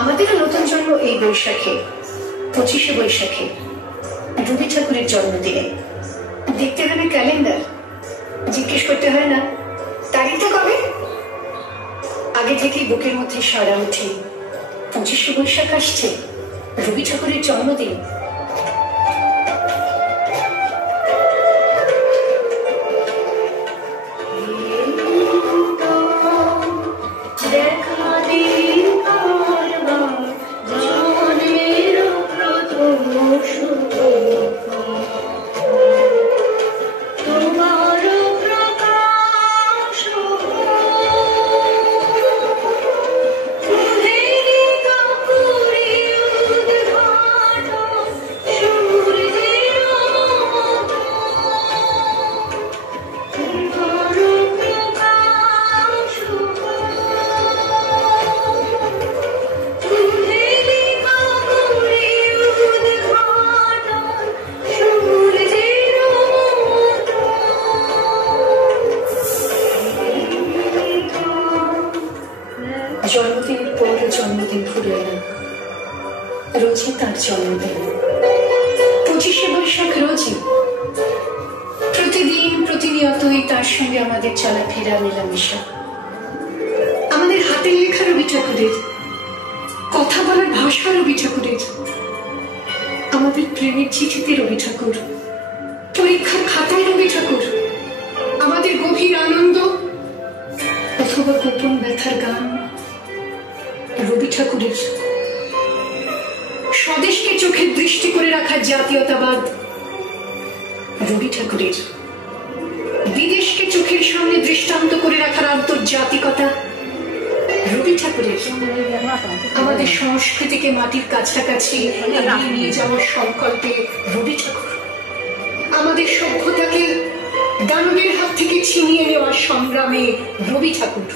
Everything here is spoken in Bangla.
আমাদেরও নতুন জন্ম এই বৈশাখে, 25শে বৈশাখে, রবি ঠাকুরের জন্মদিনে। দেখতে হবে ক্যালেন্ডার, জিজ্ঞেস করতে হয় না তারিখটা কবে। আগে থেকেই বুকের মধ্যে সাড়া উঠে 25শে বৈশাখ আসছে, রবি ঠাকুরের জন্মদিন। জন্মদিনের পরে জন্মদিন ফুরে এলো, রোজই তার জন্মদিন। 25শে বৈশাখ রোজই, প্রতিদিন প্রতিনিয়তই তার সঙ্গে আমাদের চলাফেরা, মেলামেশা। আমাদের হাতের লেখা রবি ঠাকুরের, কথা বলার ভাষা রবি ঠাকুরের, আমাদের প্রেমের চিঠিতে রবি ঠাকুর, পরীক্ষার খাতায় রবি ঠাকুর, আমাদের গভীর আনন্দ অথবা গোপন ব্যথার গান রবি ঠাকুরের, স্বদেশকে চোখের দৃষ্টি করে রাখার জাতীয়তাবাদ রবি ঠাকুরের, বিদেশকে চোখের সামনে দৃষ্টান্ত করে রাখার আন্তর্জাতিকতা রবি ঠাকুরের, আমাদের সংস্কৃতিকে মাটির কাছাকাছি এগিয়ে নিয়ে যাওয়ার সংকল্পে রবি ঠাকুর, আমাদের সভ্যতাকে দানবের হাত থেকে ছিনিয়ে নেওয়ার সংগ্রামে রবি ঠাকুর।